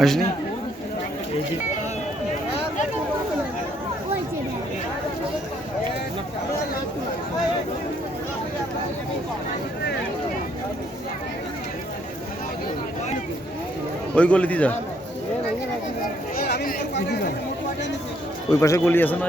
আসনি। ওই গলি দিয়ে যা ওই পাশে গলি আছে না?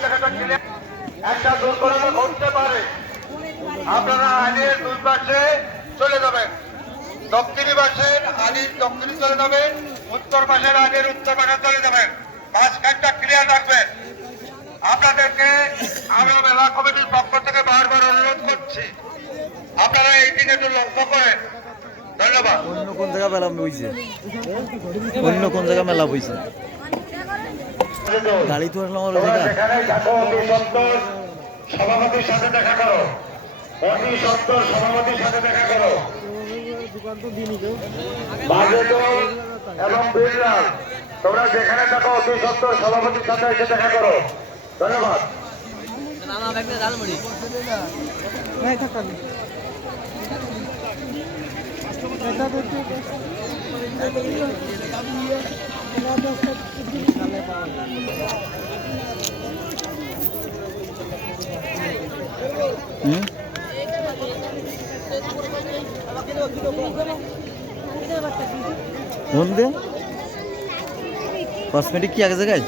জায়গাটা কিনে একটা দুর্ঘটনা ঘটতে পারে। আপনারা আইনের দুই পাশে চলে যাবেন। দক্ষিণী পাশের আইনের দক্ষিণী চলে যাবেন। উত্তর পাশের আইনের উত্তর পাশে চলে যাবেন। করছি। আপনারা এই দিকে একটু লক্ষ্য করেন। ধন্যবাদ। অন্য কোন জায়গা মেলা বইছে অন্য কোন জায়গা মেলা বইছে গাড়ি তো আমার সত্তর সভাপতির সাথে দেখা করো। অতি সত্তর সভাপতির সাথে দেখা করো। এবং তোমরা যেখানে থাকো অতি সত্তর সভাপতির সাথে এসে দেখা করো। ধন্যবাদ। দে। কসমেটিক কি এক জায়গায়?